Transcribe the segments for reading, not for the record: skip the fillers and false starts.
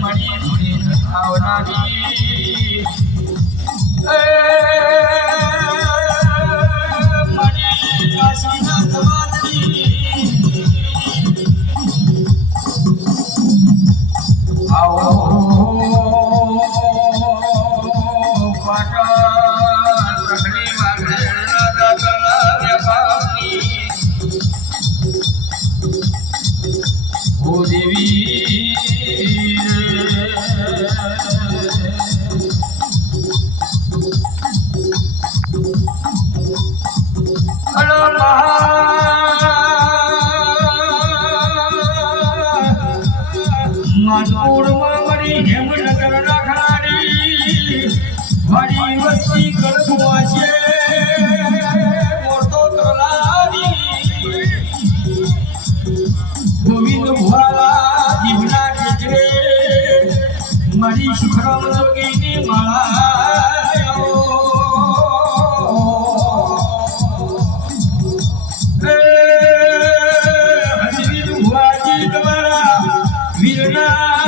મળી જોડી આવનારી મળી કાશીના સમાજની આવો પાટા સગડી વાગડેના દાદા વેપારી ઓ દેવી માનપુરમાં મળી હેમનગર રાખનારી મારી વસ્તી ગળગુઆ છે મોટો તલારી ગોવિંદ ભુવાલા જીવના ટેકરે મારી સુખરામ જોગીની માળા હસી ભુવાજી તમારા વીરના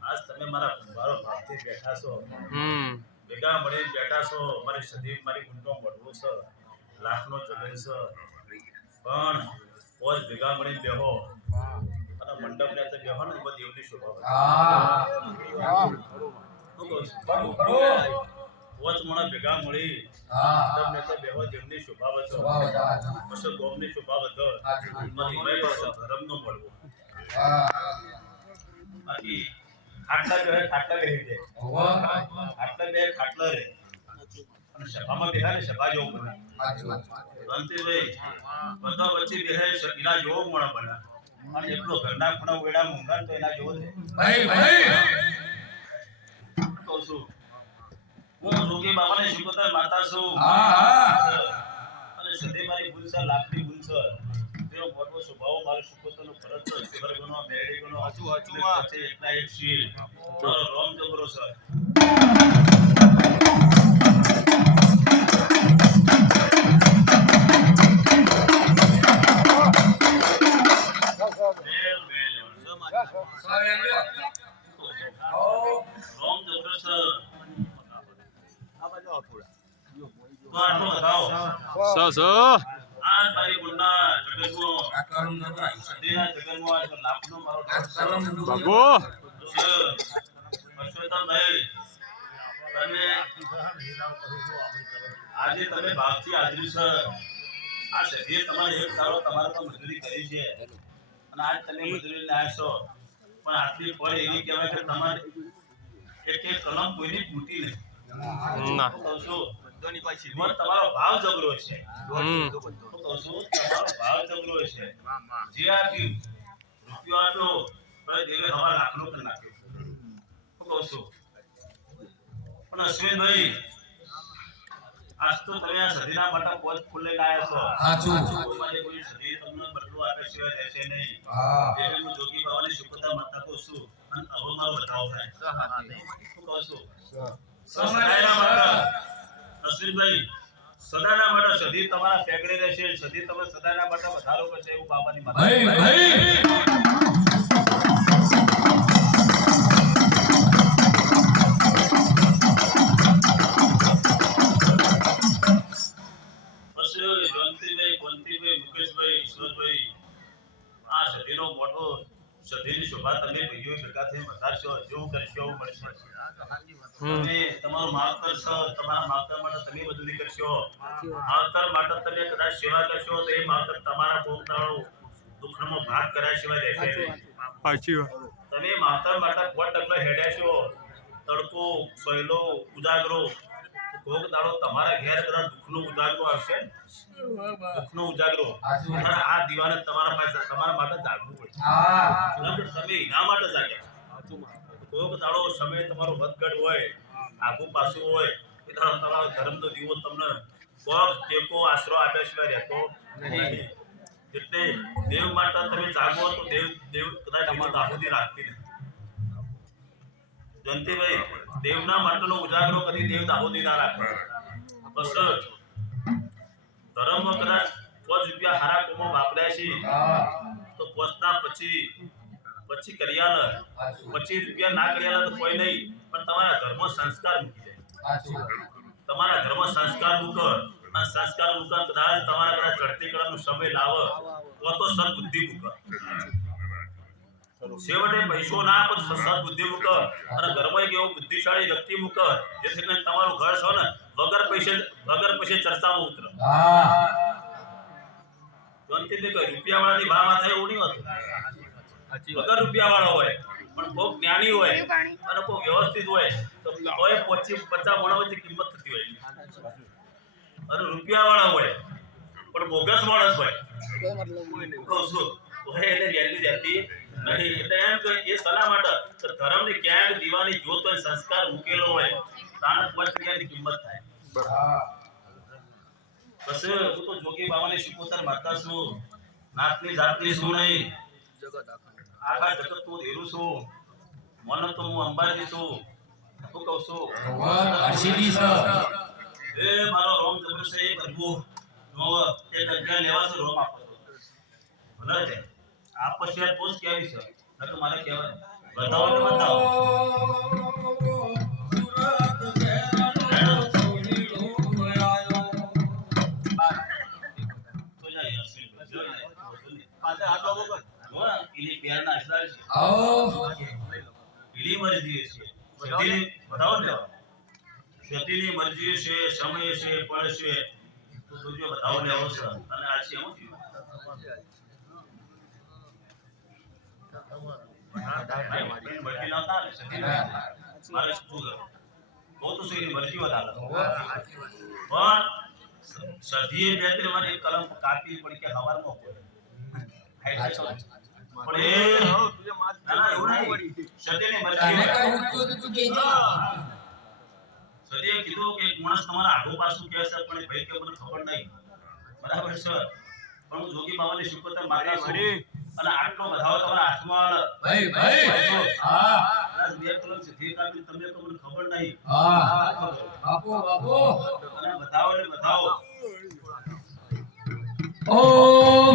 આજ તમે મારા કુંભારો ભાવથી બેઠા છો ભેગા મળીને બેઠા છો મારી સદી મારી ગુંડો મળવું છે લાખનો જમીન છે પણ પોચ ભેગા મળીને બેહો અને મંડપ ને બેહો ને બધી દેવની શોભા પોચ મણા ભેગા મળી મંડપ ને બેહો દેવની શોભા વધો પછી ગોમની શોભા વધો ધર્મનો મળવો બાકી ખાટલા જો હે ખાટલા બેહી દે ખાટલા બે ખાટલા રે અને સભામાં બેહા ને સભા જેવું બને અંતિભાઈ બધા વચ્ચે બેહે એના જેવો મળે બને અને એટલો ઘરના ખૂણા વેડા મૂંગા તો એના જેવો છે ભાઈ કહું છું હું રોગી બાબાને શીખવતા માતા છું અને સદે મારી ભૂલ છે લાખની ભૂલ છે તેઓ મોટો સ્વભાવ મારો શીખવતાનો ફરજ છે વર્ગનો મેળીનો હજુ છે એટલા એક શીલ મારો રોમ જબરો છે આજે તમે ભાવથી હાજરી છે આ શરીર તમારે એક સારો તમારે તો મજૂરી કરી છે અને આજ તમે મજૂરી લાયા છો પણ આટલી ફળ એવી કહેવાય કે તમારે એક કલમ કોઈની ફૂટી નહીં ના કહું છું તમારો ભાવ જબરો છે તમારો ભાવ જબરો છે જે આપ્યું રૂપિયો આટલો દેવે હવા લાખનો કરી નાખ્યો કહું છું પણ અશ્વિનભાઈ આજ તો તમે આ સદીના માટે પોચ ફૂલ લઈને આવ્યા છો તમારે કોઈ સદી તમને બદલો આપે સિવાય રહેશે નહીં એટલે હું જોગી બાવાની શુક્રતા માતા કહું છું અને હવે મારો બતાવ થાય કહું છું સદાના માટે અશ્વિનભાઈ સદાના માટે સદી તમારા પેગડે રહેશે સદી તમે સદાના માટે વધારો કરશે એવું બાબાની માતા સદીની શોભા તમે ભાઈઓ ભેગા થઈ વધારશો જેવું કરશો એવું મળશે તમે તમારું માવતર છો તમારા માવતર માટે તમે મજૂરી કરશો માવતર માટે તમે કદાચ સેવા કરશો તો એ માવતર તમારા ભોગતાળો દુઃખનો ભાગ કર્યા સિવાય રહેશે નહીં તમે માવતર માટે પોટ ડગલા હેડ્યા છો તડકો સોયલો ઉજાગરો ભોગ દાડો તમારા ઘેર કદાચ દુઃખનો ઉજાગરો આવશે દુઃખનો ઉજાગરો આ દીવાને તમારા પાસે તમારા માટે જાગવું પડશે તમે એના માટે જાગ્યા કોક દાડો સમય તમારો વધઘટ હોય આગુ પાછું હોય એ દાડો તમારો ધર્મનો દીવો તમને કોક ટેકો આશરો આપે છે રહેતો નહીં. એટલે દેવ માટે તમે જાગો તો દેવ કદાચ તમારી દાહોદી રાખતી નથી. જયંતિભાઈ, દેવના માટનો ઉજાગરો કરી દેવ દાહોદી ના રાખે. બસ ધર્મ કદાચ 5 રૂપિયા હારા કોમો વાપર્યા છે તો પોચના પછી કર્યા પછી રૂપિયા ના કર્યા તો કોઈ નહીં, પણ તમારા ઘરમાં સંસ્કાર મૂકી જાય. તમારા ઘરમાં સંસ્કાર મૂકો અને સંસ્કાર મૂકો કદાચ તમારા ઘરે ચડતી કળાનો સમય લાવો તો સદબુદ્ધિ મૂકો. છેવટે પૈસો ના પણ સદબુદ્ધિ મૂકો અને ઘરમાં એક એવો બુદ્ધિશાળી વ્યક્તિ મૂકો જેથી કરીને તમારું ઘર છે ને વગર પૈસે ચર્ચામાં ઉતરે. રૂપિયા વાળાની વાહ થાય એવું નહીં હોતું. વગર રૂપિયા વાળો હોય પણ બહુ જ્ઞાની હોય અને બહુ વ્યવસ્થિત હોય તો તોય 50 માણસ વચ્ચે કિંમત થતી હોય. અને રૂપિયા વાળા હોય પણ બોગસ માણસ હોય તો એને વેલ્યુ દેતી નહીં. એટલે એમ કે એ સલાહ માટે કે ધર્મની ક્યાંય દીવાની જોત હોય સંસ્કાર મૂકેલો હોય તાણ 5 રૂપિયાની કિંમત થાય. બસ હું તો જોગી બાવાની શિકોતર માતા છું, નાતની જાતની છું નહીં, આખા જગત તું ધીરું છું, મન તો હું અંબાજી છું. શું કહું છું એ મારો રોમ જબર છે એ પ્રભુ એ જગ્યા લેવા છે રોમ આપો ભલે છે આપ પછી પોસ્ટ કેવી છે તો મારે કહેવાય બતાવો ને બતાવો. મરજી છે, સમય છે, પળ છે, તો જોજો બતાવો લેવો છે અને આ છે હું મરજી લાવતા ને મારે શું બહુ તો સહી મરજી બતાવો પણ સદીએ બે ત્રણ વાર એક કલમ કાપી પડી કે હવારમાં પડે પણ એ ના એવું નહીં સદીની મરજી સદીએ કીધું કે એક માણસ તમારા આગો પાછું કહે છે પણ ભાઈ કે મને ખબર નહીં બરાબર છે પણ હું જોગી બાવાની શિકોતર માતા છું અને આટલો બધાઓ તમારા હાથમાં હા બે કલમ સીધી કાપી તમને તો મને ખબર નહીં બાપો અને બતાવો ઓ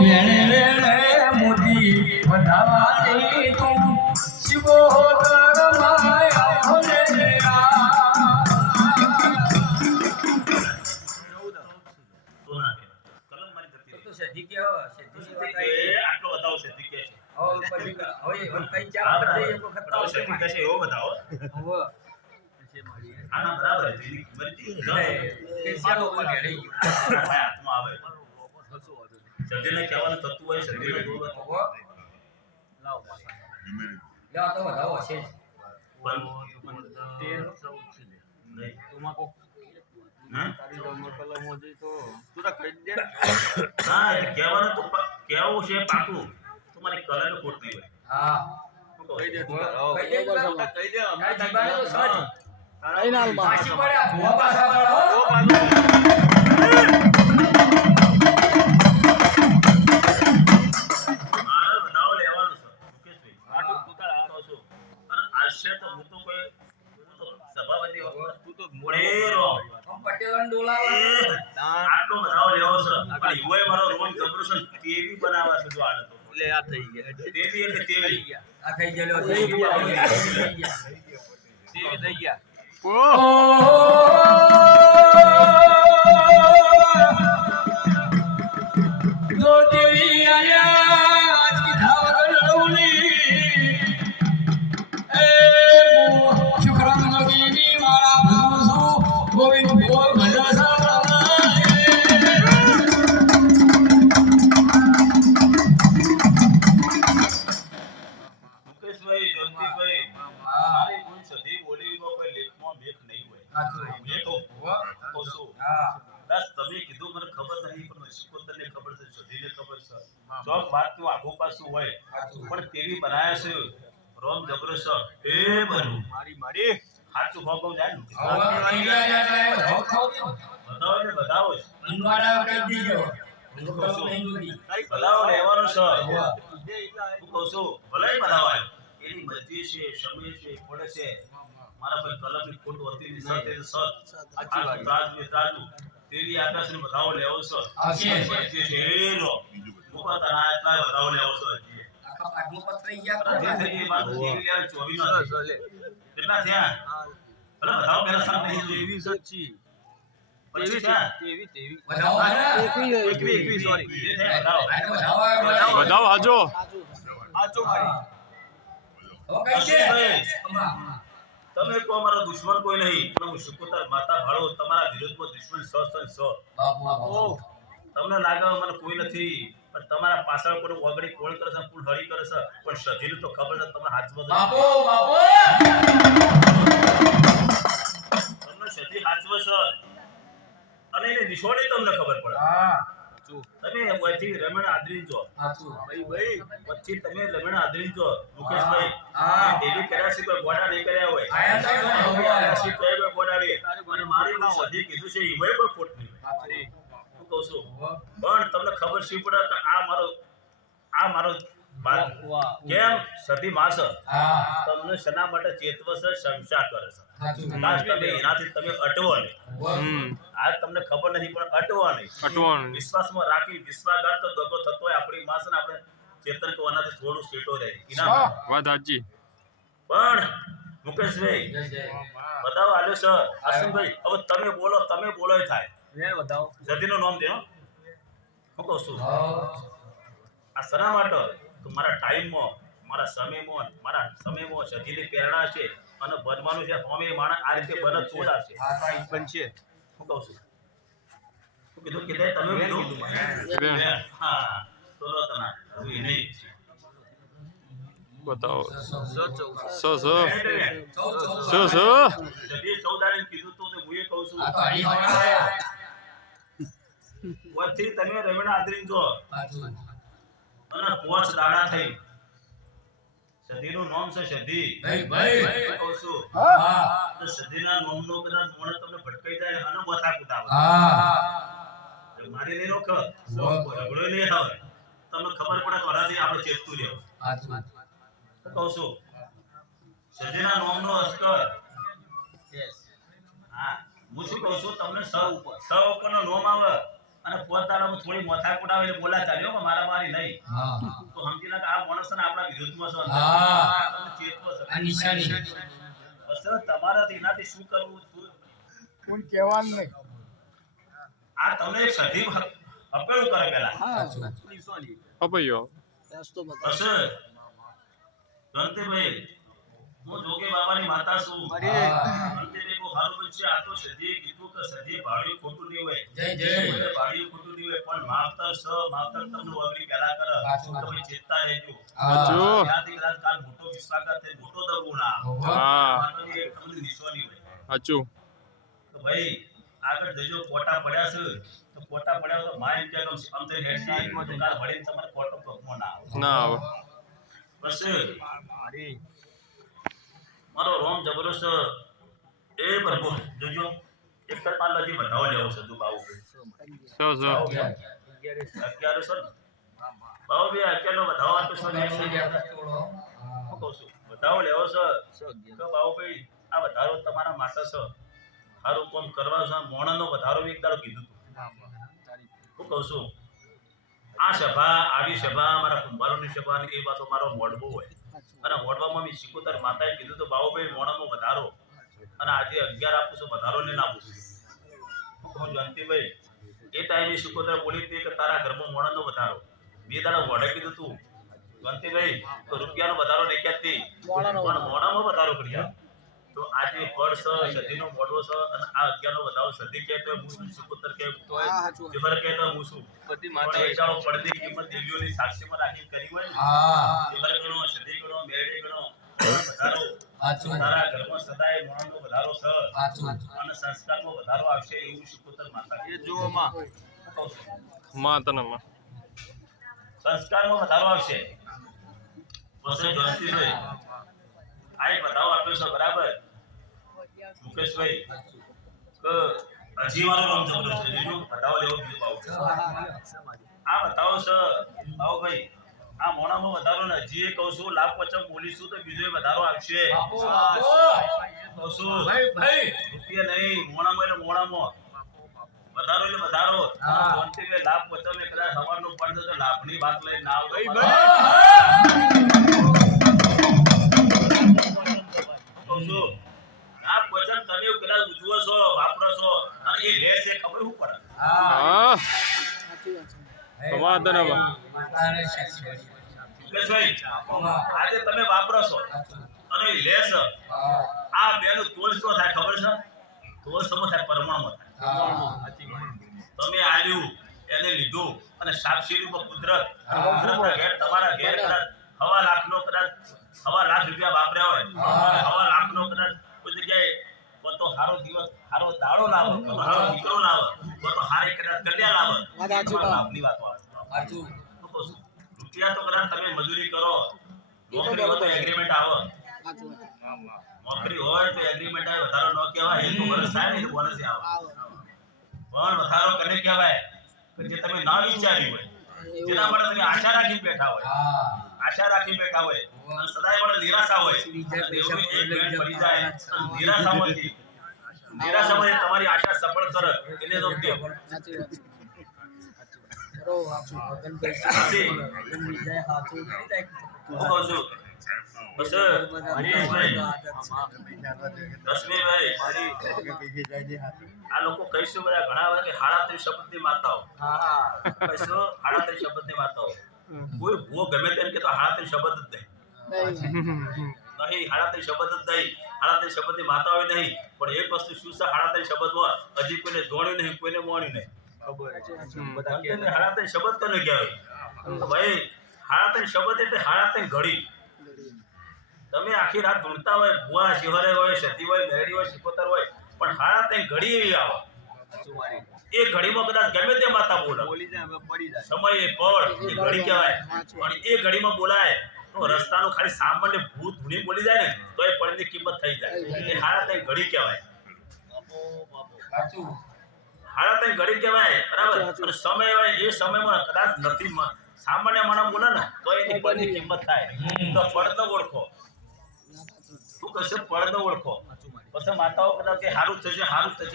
વેણે વેણે મોટી વધાવાની તું શિવો ધર્માયા ભલે આટલો બતાવો છે ઠીક છે હવે કઈ ચાર છે એવો બતાવો આના બરાબર છે મરજી કે સારો બગાડી હાથમાં આવે સજીને કહેવાનું થતું હોય સજીને દોર લાવ યા તો બતાવો છે પણ 13 તમાકો તારી નંબર કલમ હોજી તો તું કહી દે હા કહેવાનું તો કેવું છે પાકું તમારી કલર ખોટ નહીં હોય હા કહી દે તું કહી દે અમે જીબાને તો સજ કઈ નાલ પાછી પડ્યા ભૂવા પાછા વાળો મારે બનાવ લેવાનું છે મુકેશભાઈ આટલું તુતાળ આતો છો અને આશે તો હું તો કોઈ સભાપતિ તું તો મોરેરો પટેલન ડોલાવા આટલો બનાવ લેવો છે પણ ઈવોય મારો રોલ જબરદસ્ત તેવી બનાવવા છે જો આને તો એટલે આ થઈ ગયા તેવી એટલે તેવી આ થઈ ગયેલો તેવી થઈ ગયા ઓ દેવી આયા આજ કી ધાવ ગળુની એ શુક્રામ જોગીની મારા પ્રભુ ગોવિંદ બોલ ભજન મુકેશભાઈ જયંતિભાઈ મારી કોઈ સધી બોલી કોઈ લેખમાં મેખ નહીં હોય લેખો તો શું બસ તમે કીધું મને ખબર નહીં પણ શિકોતરને ખબર છે સધીને ખબર છે જો વાત તો આગો પાછું હોય પણ તેવી બનાયા છે રોમ જબરો છે એ બનું મારી સાચું ભાવ જાય ને હવે અહીં ગયા એટલે હવે ખાવ દે. બતાવો ને બતાવો જ. અંદવાડા કહી દીજો. હું કહું છું. નહીં દૂધી. બતાવો લેવાનું છે વાહ. હું કહું છું ભલે બતાવાય એની મરજી છે સમય છે પડે છે મારા પર કલમની ખોટ હોતી નથી સત એ સત આ તાજુ એ તાજુ તેરી આકાશને બતાવો લેવો છે આવશે. મરજી છે એ લો મુકા તના એટલા બતાવો લેવો છે હજી. આખા પાટલું પથરાઈ ગયા અરે જે તો. થઈ ગઈ વાત તેરી લેવા 24 નો કેટલા થયા ભલે બતાવો પેલા સામે નહીં જોઈ સચ્ચી પછી થયા બતાવો ને. એકવી સોરી જે થયા બતાવો આ તો બતાવો આવ્યો. બતાવો આજો આજો મારી હવે કઈ છે? અશ્વિનભાઈ, આમાં. તમે કહો મારો દુશ્મન કોઈ નહીં પણ હું શુકોતર માતા ભાળો તમારા વિરુદ્ધમાં દુશ્મન 100 બાપુ, બાપુ. તમને લાગે મને કોઈ નથી પણ તમારા પાછળ કોઈ વગડી કોળ કરે છે કુલ હરી કરે છે પણ સધીનું તો ખબર છે તમારા હાથમાં બાપુ, બાપુ. તમને સધી હાચવે છે અને એની નિશાની તમને ખબર પડે હા. તમે ઓયથી રમણ આદરી જો સાચું. ભાઈ પછી તમે રમણ આદરી જો મુકેશભાઈ હા. ડેલી કર્યા છે કોઈ ગોડા નહીં કર્યા હોય આયા તો જો ને હવે આયા. પછી કઈ કોઈ ગોડા નહીં અને મારી હું સધી કીધું છે એ કોઈ ખોટ નહીં સાચું. હું કહું છું પણ તમને ખબર શી પડે કે આ મારો વાત કેમ સતી માસ હા. તમને શના માટે ચેતવે છે સંશા કરે છે સાચું. કાશ તમે એનાથી તમે અટવો નહીં આજ તમને ખબર નથી પણ અટવો નહીં અટવાનું વિશ્વાસમાં રાખી વિશ્વાસઘાત તો દગો થતો હોય આપણી માસ ને આપણે ચેતન કે આનાથી થોડું સેટો રહે ઇનામ વાત સાચી પણ મુકેશભાઈ જય જય. બતાવો આલ્યો સર અશ્વિનભાઈ હવે તમે બોલો એ થાય બતાવો જતીનું નામ દે હો. હું કહું છું હા. આ શના માટે તો મારા ટાઈમમાં મારા સમયમાં સજીની પ્રેરણા છે અને બનવાનું છે હોમે માણસ આ રીતે બને તો જ આવશે હા, તો અહીં બનશે હું કહું છું શું કીધું કીધે તમે કીધું બેન. હા તો લો તના હું એ નહીં બતાવો સો સો સો ચૌદ, ચૌદ. સો સો સદી 14 કીધું તો હું એ કહું છું આ તો હરી હવાના આયા. વચ્ચે તમે રમણા આદરી જો સાચું. અને પોચ દાડા થઈ સદીનું નામ છે સદી ભાઈ, ભાઈ. હું કહું છું હા. તો સદીના નામનો કદાચ મોણે તમને ભટકાઈ જાય અને માથા કૂટાવે હા. મારી નહીં રોક ઝઘડો નહીં આવે તમને ખબર પડે તો હરાથી આપણે ચેતતું રહ્યો સાચું. હું કહું છું સદીના નામનો અસ્કર હા હું શું કહું છું તમને સ ઉપરનો નામ આવે અને પોતાનામાં થોડી માથા કૂટાવે એટલે બોલા ચાલ્યો મારા મારી નહીં હા. તો સમજી લે કે આ માણસ છે ને આપણા વિરુદ્ધમાં છે હા. આ તમને ચેતવો છે આ નિશાની. અસર તમારાથી એનાથી શું કરવું કોઈ કહેવાનું નહીં આ તમને એક સધી અપેલું કરે પેલા સાચું. અપૈયો અસર ગણતીભાઈ હું જોગે બાબાની માતા છું હા. ગણતીભાઈ બહુ સારું બનશે આ તો સધી કીધું કે સધી ભાડ્યું ખોટું નહીં હોય જય જય. ભાડ્યું ખોટું નહીં હોય પણ માવતર તમને વગડી પેલા કરે સાચું. તમે ચેતતા રહેજો હા. જો. ત્યાંથી કદાચ કાલ મોટો વિશ્વાસઘાત થઈ મોટો દગો ના આવે. હા માતાજી એક તમને નિશાની હોય સાચું તો ભાઈ આગળ જજો કોટા પડ્યા છે તો કોટા પડ્યા હોય તો માઇન્ડ કે આમ થઈ હેડસી તો કાલ વળીને તમારે કોટો પગમાં ના આવે ના આવે બસ મારો રોમ જબરદસ્ત એ પ્રભુ જોજો એક જ પાલ હજી બતાવો લેવો છે તું બાબુ સો સો 1100 બાબુ બે 11 બતાવો આપો છો ને ચોળો. હા. હું કહું છું બતાવો લેવો છે તો બાબુ ભાઈ આ વધારો તમારા માટે છે સારું કામ કરવા છે મોણાનો વધારો બી એક દાડો કીધું તું હું કહું છું આ સભા આવી સભા મારા કુંભારોની સભા અને એ પાછો મારો મોડવો હોય અને મોડવામાં મેં સિકોતર માતાએ કીધું તો બાબુભાઈ મોણામાં વધારો અને આજે 11 આપું છું વધારો લઈને આપું છું હું જયંતિભાઈ એ ટાઈમે સિકોતર બોલી હતી કે તારા ઘરમાં મોણાનો વધારો બે દાડા મોઢે કીધું તું જયંતિભાઈ તો રૂપિયાનો વધારો નહીં કહેતી પણ મોણામાં વધારો કરી આપ. તો આજે ફળ છે સદીનો મોઢો છે અને આ 11 નો વધારો સદી કહે તો હું સિકોતર કહે જીવર કહે તો હું છું પણ એ જાણો પડની કિંમત દેવીઓની સાક્ષીમાં રાખી કરી હોય ને હા. જીવર ગણો સદી ગણો મેળે ગણો વધારો સાચું. તારા ઘરમાં સદાય મોણાનો વધારો છે સાચું. અને સંસ્કારમાં વધારો આવશે એવું સિકોતર માતા કહે. જોવામાં કહું છું. માં તનમાં સંસ્કારમાં વધારો આવશે પછી જયંતિભાઈ આ એક બતાવો આપ્યો છે બરાબર મુકેશભાઈ કે હજી મારો નામ જબરો છે જેનો બતાવો લેવો બીજો પાવ આ બતાવો છે આવો ભાઈ આ મોણામાં વધારો ને હજી કહું છું લાભ પચમ બોલીશું તો બીજો વધારો આવશે બાપુ કહું છું ભાઈ રૂપિયા નહીં મોણામાં એટલે મોણામાં વધારો એટલે વધારો હા. શાંતિભાઈ લાભ પચમ એ કદાચ સવારનું પડશે તો લાભની વાત લઈને ના આવે કહું છું આ વચન તમે કદાચ ઉજવો છો વાપરો છો અને એ લે છે ખબર શું પડે હા સમાધાન હવે. માતાને સાચી મુકેશભાઈ આજે તમે વાપરો છો અને એ લે છે આ બેનું તોલ શું થાય ખબર છે તોલ શું થાય પરમાણુ થાય તમે આલ્યું એને લીધું અને સાક્ષી રૂપ કુદરત કુદરતના ઘેર તમારા ઘેર કદાચ હવા લાખનો કદાચ હવા લાખ રૂપિયા વાપર્યા હોય અને હવા લાખનો કદાચ કોઈ જગ્યાએ તો હારો દિવસ હારો દાડો લાવો તો હારો દીકરો લાવો તો હારી કદાચ કલ્યાણ લાવો તમારા લાભની વાતો આવે સાચું રૂપિયા તો કદાચ તમે મજૂરી કરો નોકરી હોય તો એગ્રીમેન્ટ આવે નોકરી હોય તો એગ્રીમેન્ટ આવે વધારો ન કહેવાય એક વર્ષ થાય ને બોનસ આવે પણ વધારો કને કહેવાય કે જે તમે ના વિચાર્યું હોય જેના માટે તમે આશા રાખી બેઠા હોય આશા રાખી બેઠા હોય અને સદાય મને નિરાશા હોય દેવની એક ભેટ પડી જાય અને નિરાશામાંથી તમારી આશા સફળ કરે એને તો દેવ હું કહું છું બસ હરીશભાઈ રશ્મિભાઈ આ લોકો કહીશું બધા ઘણા હોય કે હાડાત્રી શબ્દની માતાઓ કહીશું હાડાત્રી શબ્દની માતાઓ કોઈ ભૂવો ગમે તેમ કે તો હાડાત્રી શબ્દ જ નહીં હાડાત્રી શબ્દ જ નહીં હાડાત્રી શબ્દની માતાઓ નહીં પણ એક વસ્તુ શું છે હાડાત્રી શબ્દમાં હજી કોઈને જોડ્યું નહીં કોઈને મોણ્યું નહીં હાડાત્રી શબ્દ કોને કહેવાય ભાઈ હાડાત્રી શબ્દ એટલે હાડાત્રી ઘડી તમે આખી રાત ધૂણતા હોય ભુવા શિવરે હોય સતી હોય મેરડી હોય શિકોતર હોય પણ હાડાત્રી ઘડી એવી આવે એ ઘડીમાં કદાચ ગમે તે માતા બોલે સમય એ પળ એ ઘડી કહેવાય પણ એ ઘડીમાં બોલાય તો રસ્તાનું ખાલી સામાન્ય ભૂત ધૂણી બોલી જાય ને તો એ પળની કિંમત થઈ જાય એ હાડાત્રી ઘડી કહેવાય હાડાત્રી ઘડી કહેવાય બરાબર અને સમય હોય એ સમયમાં કદાચ નથી સામાન્ય માણસ બોલે ને તો એની પળની કિંમત થાય તો પળનો ઓળખો શું કહેશે પળનો ઓળખો પછી માતાઓ કદાચ કે સારું થશે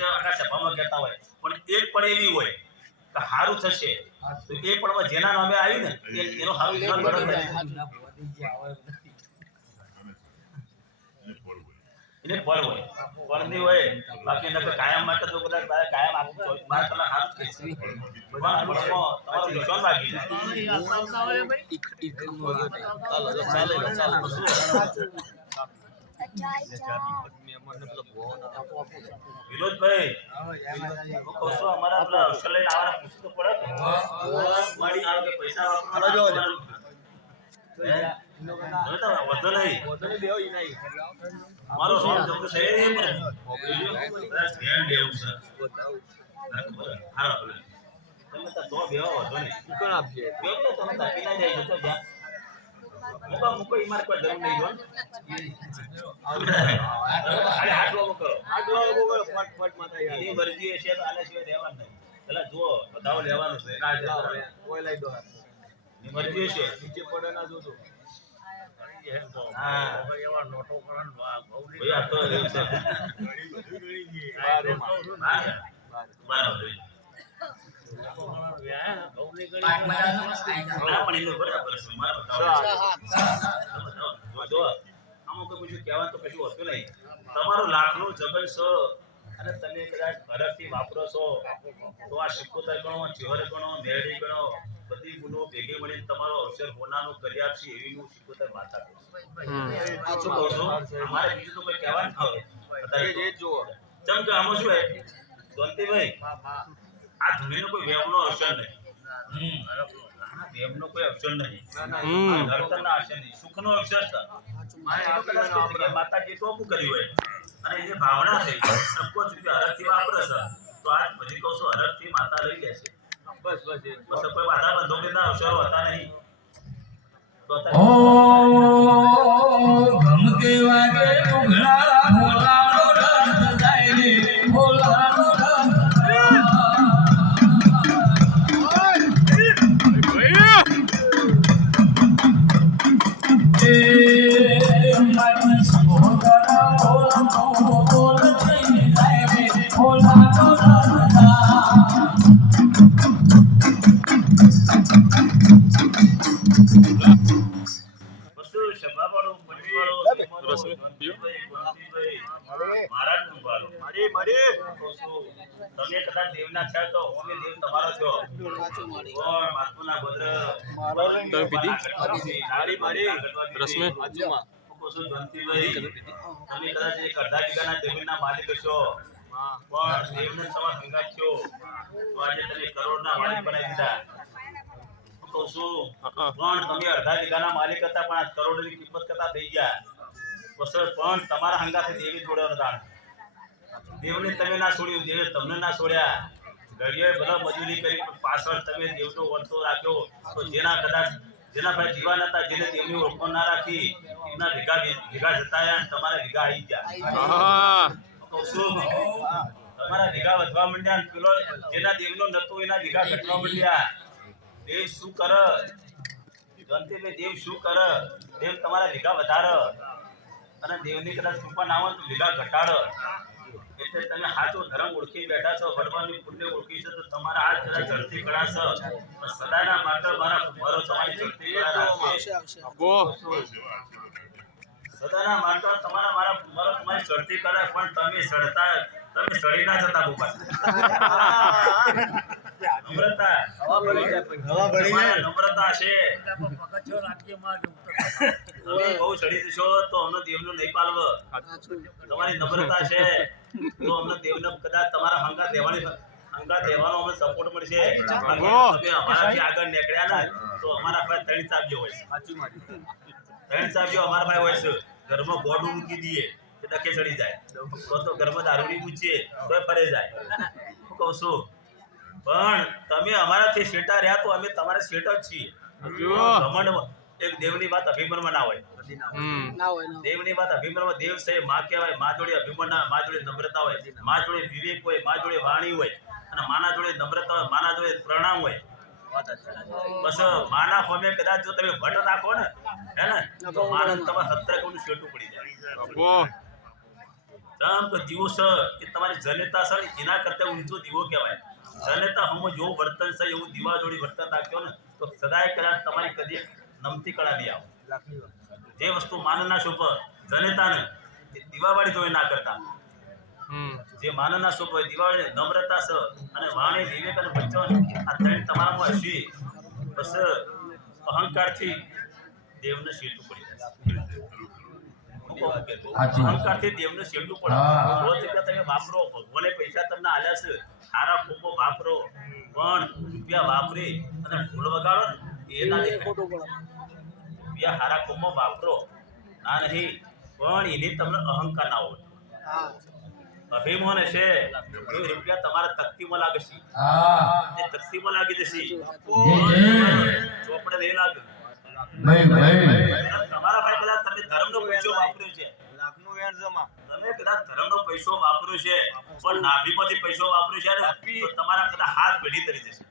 આખા સભામાં કહેતા હોય પણ એક પણ એવી હોય કે સારું થશે તો એ પણ જેના નામે આવ્યું ને એનો સારું નામ બરાબર એને ફળ હોય ફળની હોય બાકી નકર કાયમ માટે તો કદાચ કાયમ આખું 12 કલાક હાથ કે ભગવાન ફળમાં તમારો વિશ્વાસ લાગી વિનોદભાઈ હું કહું છું અમારા પેલા અવસર લઈને આવવાના પૂછવું તો પડે મારી આવે કે પૈસા વાપરવાના વધુ નહીં મારો શું તમને સહી નહીં પડે ધ્યાન દેવું છે હાલો તમે તો દો બેહો વધુ નહીં કોણ આપજે બેહો તો તમે તાકી ના જાય તો જ્યાં મુકો ઈમાર કોઈ જરૂર નહીં જો અરે હાથ કરો ફટ માતા યાર એની મરજી છે તો આલે સિવાય રહેવાનું નહીં પેલા જુઓ બધાઓ લેવાનું છે ના કોઈ લઈ દો ની મરજી છે નીચે પડે ના જોતો હા એવા નોટો કરવાનું ભાઈ આ તો એવું છે બરાબર ના પણ એનો બરાબર છે મારો જો અમુક કોઈ કહેવાનું તો કશું હોતું નહીં તમારું લાખનું જગન છો અને તમે કદાચ ઘરથી વાપરો છો તો આ શિકોતર ગણો ચેહરે ગણો મેળી ગણો બધી ગુનો ભેગી મળીને તમારો અવસર હોનાનું કરી આપશે એવીનું શિકોતર માતા આ શું કહો છો અમારે બીજું તો કોઈ કહેવાનું ના હોય અત્યારે એ જુઓ જેમ કે આમાં શું હે જોંતીભાઈ આ ધૂળીનો કોઈ વેવનો અવસર નહીં વેવનો કોઈ અવસર નહીં ધરતરના અવસર નહીં સુખનો અવસર છે માતાજી ટોપું કર્યું હોય અને જે ભાવના થઈ સંકોચ રીતે હરખથી વાપરે છે તો આજ બધી કહું છું હરખથી માતા લઈ લે છે બસ કોઈ વાદા બંધોગીના અવસરો હતા નહીં તો ઓ અત્યારે ગમકે વાગે ઉઘડા ભોલાનો રંગ જાય રે ભોલાનો રંગ એ મારી સોગરા ભોલાનો બોલ થઈ જાય રે ભોલાનો રંગ વસ્તુ સભાવાળો પંચવાળો ધર્મવાળો, રસમ ગોમતીભાઈ, મહારાજનું વાળો. તો શું તમે કદાચ દેવના થયા તો અમે દેવ તમારો છો. કોણ માતુના ગોત્ર તમે પીધી? રસમે? તો શું ગોમતીભાઈ, તમે કદાચ એક અડધા વીઘાના જમીનના માલિક છો પણ દેવને તમારા સંગાત છો તો આજે તમે કરોડના માલિક બનાવી દીધા. તો શું પણ તમે અડધા વીઘાના માલિક હતા પણ આ કરોડની કિંમત કરતા થઈ ગયા. બસ પણ તમારા હંગાથી દેવી જોડ્યો હતા. દેવને તમે ના છોડ્યું, દેવે તમને ના છોડ્યા. ઘડીઓએ ભલા મજૂરી કરી પણ પાછળ તમે દેવનો વર્તો રાખ્યો. તો જેના ભાઈ જીવાન હતા, જેને દેવની ઓળખો ના રાખી, એમના ભેગા જતા રહ્યા અને તમારા ભેગા આવી ગયા. તો શું તમારા ભેગા વધવા માંડ્યા અને પેલો જેના દેવનો નતો એના ભેગા ઘટવા માંડ્યા. દેવ શું કર ગણતીભાઈ, દેવ શું કર? દેવ તમારા ભેગા વધાર અને દેવની કદાચ કૃપા ના હોય તો ભેગા ઘટાડ. એટલે તમે સાચો ધર્મ ઓળખી બેઠા છો, ભગવાનની પુણ્ય ઓળખી છે તો તમારા હાથ જરા ચડતી કળા છે. પણ સદાના માટે મારા ભરો તમારી ચડતી કળા રાખશે. સદાના માટે તમારા મારા ભરો તમારી ચડતી કળા, પણ તમે સડી ના જતા બોપા. નમ્રતા નમ્રતા છે. તમે બહુ ચડી જશો તો અમને દેવનું નહીં પાલવ. તમારી નમ્રતા છે તો અમને દેવને કદાચ તમારા હંગાત દેવાનો અમને સપોર્ટ મળશે. તમે અમારાથી આગળ નીકળ્યા ને તો અમારા પાસે ત્રણ ચાબીઓ હોય છે. અમારા પાસે હોય છે. ઘરમાં ગોડું મૂકી દઈએ તો ડકે ચડી જાય, તો ઘરમાં દારૂડી પૂછીએ તો ફરે જાય. હું કહું છું પણ તમે અમારાથી શેટા રહ્યા તો અમે તમારા શેટ જ છીએ. ઘમંડ એક દેવની વાત અભિમાનમાં ના હોય. દેવની વાત અભિમાનમાં દેવ છે માં કહેવાય. માં જોડે અભિમાન ના, માં જોડે નમ્રતા હોય, માં જોડે વિવેક હોય, માં જોડે વાણી હોય અને માના જોડે નમ્રતા હોય, માના જોડે પ્રણામ હોય. બસ માના હોમે કદાચ જો તમે ભટ્ટ નાખો ને હે ને તો માનસ તમારે 17 ગુણ શેટું પડી જાય. તો દીવો છે એ તમારી જનતા છે ને એના કરતા ઊંચો દીવો કહેવાય. જનતા હમ જેવું વર્તન છે એવું દીવા જોડી વર્તન રાખ્યો ને તો સદાય કદાચ તમારી કદી નમતી કળા નહીં આવે. જે વસ્તુ માનના શોભ જનતાને દીવાવાળી જોઈ ના કરતા, જે માનના શોભ હોય દીવાવાળી નમ્રતા છે અને વાણી વિવેક અને વચન આ ત્રણ તમારામાં હશે. બસ અહંકારથી દેવને શેઠું પડી જાય. અહંકારથી દેવને શેઠું પડે. રોજ તમે વાપરો, ભગવાને પૈસા તમને આલ્યા છે, સારા ફોકો વાપરો, પણ રૂપિયા વાપરી અને ઢોલ વગાડો ને એ ના દેખાય. રૂપિયા સારા ફોકો વાપરો ના નહીં, પણ એની તમને અહંકાર ના હોય. અભિમાન હશે તો રૂપિયા તમારા તકતીમાં લાગશે, એ તકતીમાં લાગી જશે, ચોપડે નહીં લાગે. તમારા ભાઈ કદાચ તમે ધર્મનો પૈસો વાપર્યો છે, તમે કદાચ ધર્મનો પૈસો વાપર્યો છે પણ નાભીમાંથી પૈસો વાપર્યો છે ને તો તમારા કદાચ હાથ પેઢી તરી જશે.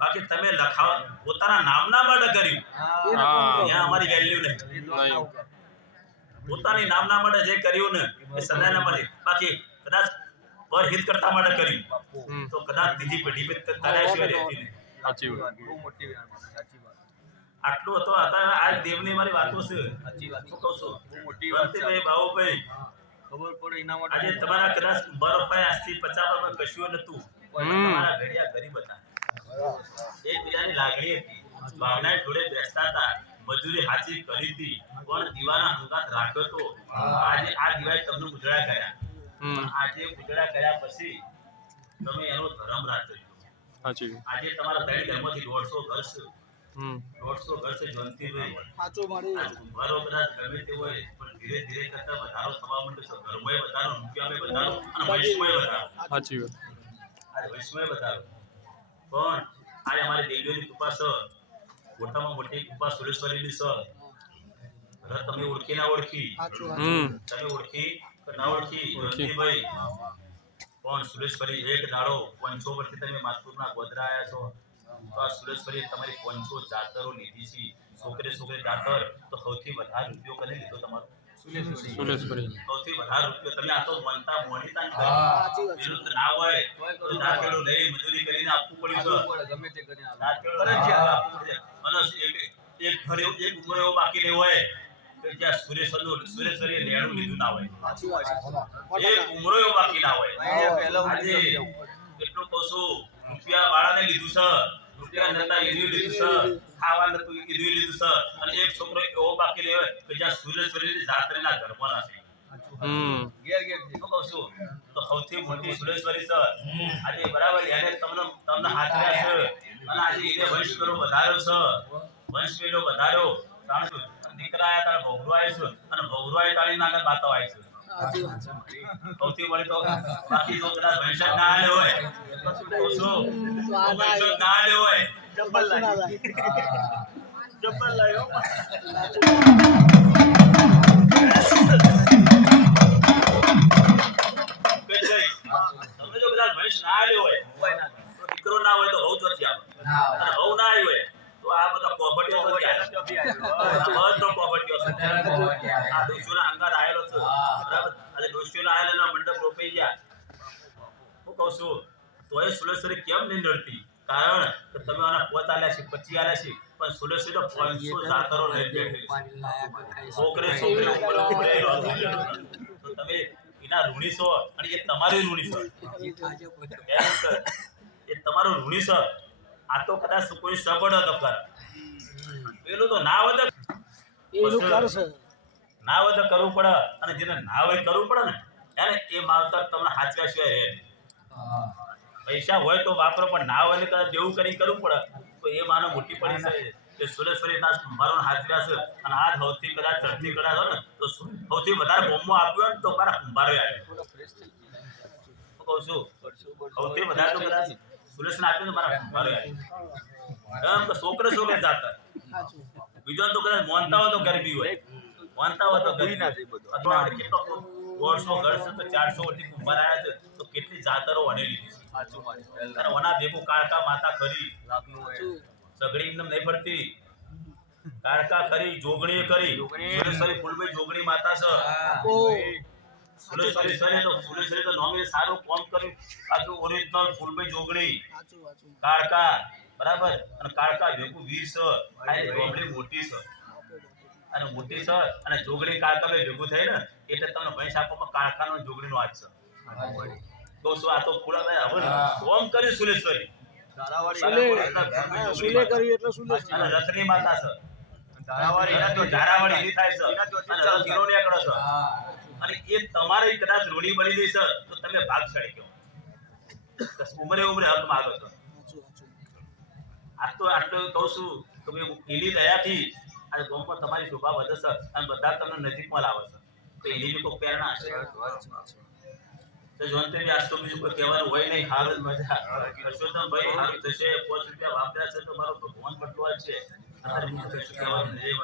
બાકી તમે લખાવ પોતાના નામના માટે કર્યું, ત્યાં અમારી વેલ્યુ નહીં. પોતાની નામના માટે જે કર્યું ને એ સદાયના માટે, બાકી કદાચ પરહિત કરતા માટે કર્યું તો કદાચ બીજી પેઢી પર કર્યા સિવાય રહેતી નહીં. આટલું હતો. આ દેવની મારી વાતો છે. શું કહું છું ભાઈ બાબુભાઈ, આજે તમારા કદાચ બરફ આજથી 50 વર્ષ કશું નતું, તમારા ઘડિયા ગરીબ હતા, એકબીજાની લાગણી હતી, ભાવના જોડે બેસતા હતા, મજૂરી હાચી કરી હતી, પણ દીવાના હંગાત રાખ્યો તો. આજે આ દિવાળી તમને ઉજળા કર્યા, આજે ઉજળા કર્યા પછી તમે એનો ધર્મ રાખ્યો. આજે તમારા 3 ધર્મથી 150 ઘર છે, 150 ઘર છે જયંતિભાઈ. મારો કદાચ ગમે તે હોય પણ ધીરે ધીરે કરતા વધારો થવા માંડ્યો છે. ઘરમાંય વધારો, રૂપિયામાં વધારો અને વૈશ્વમાં વધારો. આજે વૈશ્વમાં વધારો. પણ આજે અમારી દેવીઓની કૃપા છે. મોટામાં મોટી કૃપા સુરેશ્વરીની છે. હવે તમે ઓળખી ના ઓળખી, તમે ઓળખી કે ના ઓળખી રણજીતભાઈ? પણ સુરેશ્વરી એક દાડો 500 વર્ષથી તમે માતૃના ગોધરા આયા છો, તો આ સુરેશ્વરી તમારી 500 જાતરો લીધી છે. છોકરી જાતર તો સૌથી વધારે રૂપિયો કને લીધો તમારો? સુરેશ્વરી. સૌથી વધારે રૂપિયો. તમે આ તો મનતા મોણીતા ને પેલું તો ના હોય તો દાંતેડું લઈ મજૂરી કરીને આપવું પડ્યું છે. ગમે તે કરીને આવે. દાંતેડું ફરજિયાત આપવું પડે. અને એક ઘર એવું એક ઉંમર એવો બાકી નહીં હોય કે જ્યાં સુરેશ્વરીએ લેણું લીધું ના હોય. એક ઉંમર એવો બાકી ના હોય. આજે એટલું કહું છું, રૂપિયા વાળાને લીધું છે, રૂપિયા નતા ઈદું લીધું છે, ખાવા નતું ઈદું લીધું છે, અને એક છોકરો એવો બાકી નહીં હોય કે જ્યાં સુરેશ્વરીની જાત્રેના ઘરમાં નથી. ઘેર ઘેર શું કહું છું? તો સૌથી મોટી સુરેશ્વરી છે. આજે બરાબર એને તમને હાથવ્યા છે, અને આજે એને વંશ પેલો વધાર્યો છે, વંશ પેલો વધાર્યો. કારણ શું? દીકરા આયા તારે ભવરો આવ્યો છે, અને ભવરો આય તાળી નાગર બાતો આવી છે. સૌથી મોટી તો બાકી જો કદાચ વંશ જ ના આલ્યો હોય તો શું કહું છું? તો વંશ જ ના આલ્યો હોય ચપ્પલ લાવી. ચપ્પલ લાવ્યો. તમને જો કદાચ વંશ ના આલ્યો હોય તો દીકરો ના હોય તો બહુ ચોથી આવે, અને બહુ ના આવી હોય તો આ બધા કોભટીઓ ચોથી આવે. બધો કોભટીઓ છે. આ દોશીઓના અંગાર આયેલો છે, બરાબર? આજે દોશીઓના આયેલાના મંડપ રોપાઈ ગયા. હું કહું છું, તોય સુરેશ્વરી કેમ નહીં નડતી? કારણ કે તમે આના 5 આલ્યા છે, 25 આલ્યા છે, પણ સુરેશ્વરી તો 500 જાતરો લઈ બેઠેલી છે. છોકરી ઉપર પડેલો હતો. તો તમે એના ઋણી છો, અને એ તમારી ઋણી છો. એ તમારો ઋણી છે. આ તો કદાચ કોઈ સગવડ હતો કર, પેલું તો ના હોય ના હોય તો કરવું પડે, અને જેને ના હોય કરવું પડે ને એને એ માવતર તમને હાચવ્યા સિવાય રહે નહીં. પૈસા હોય તો વાપરો, પણ ના હોય ને કદાચ જેવું કરી કરવું પડે તો એ માનો મોટી પડી છે કે સુરેશ્વરી તાસ કુંભારો હાચવ્યા છે. અને આ સૌથી કદાચ ચડતી કદાચ હોય ને તો સૌથી વધારે બોમ્બો આપ્યો ને તો મારા કુંભારો આવ્યો. કહું છું, સૌથી વધારે તો કદાચ સુરેશને આપ્યું તો મારા કુંભારો આવ્યો. એમ તો છોકરે જાતા, બીજો તો કદાચ મોનતા હોય તો ગરબી હોય, મોનતા હોય તો ગરબી ના થઈ. બધું અથવા કેટલો 150 ઘર છે તો 400 વર્ષથી કુંભાર આવ્યા છે, તો કેટલી જાતરો વને લીધી છે. અને વના ભેગું કાળકા માતા ખરી, સગડી એમને નહીં પડતી. કાળકા ખરી, જોગણી કરી. સુરેશ્વરી ફૂલભાઈ જોગણી માતા છે. સુરેશ્વરી તો સુરેશ્વરી તો નોમે સારું કામ કર્યું. આખું ઓરિજિનલ ફૂલભાઈ જોગણી કાળકા, બરાબર? અને કાળકા ભેગું વીર છે. આ જોગણી મોટી છે, અને મોટી છે, અને જોગણી કાળકા બે ભેગું થઈ ને એટલે તમને ભેંસ આપવામાં કાળકાનો જોગણીનો હાથ છે. તો શું આ તો ફૂલા હવે કોમ કર્યું સુરેશ્વરી. અને રથની માતા છે. ધારાવાળી ની થાય છે, અને રથ હીરો નીકળે છે. અને એ તમારે કદાચ રૂડી બની જઈ છે તો તમે ભાગશાળી કહો. ઉમરે હક માગો છો. આટલું કહું છું કે એની દયાથી આ ગામમાં તમારી શોભા વધે છે, અને બધા તમને નજીકમાં લાવે છે. તો એની બી કોઈ પ્રેરણા હશે. તો જોનતે બી આજ તો બીજું કોઈ કહેવાનું હોય નહીં. હાલ જ મજા પરસોત્તમભાઈ હારું થશે. 5 રૂપિયા વાપર્યા છે તો મારો ભગવાન પટવાલ છે. અત્યારે બીજું કશું કહેવાનું નહીં.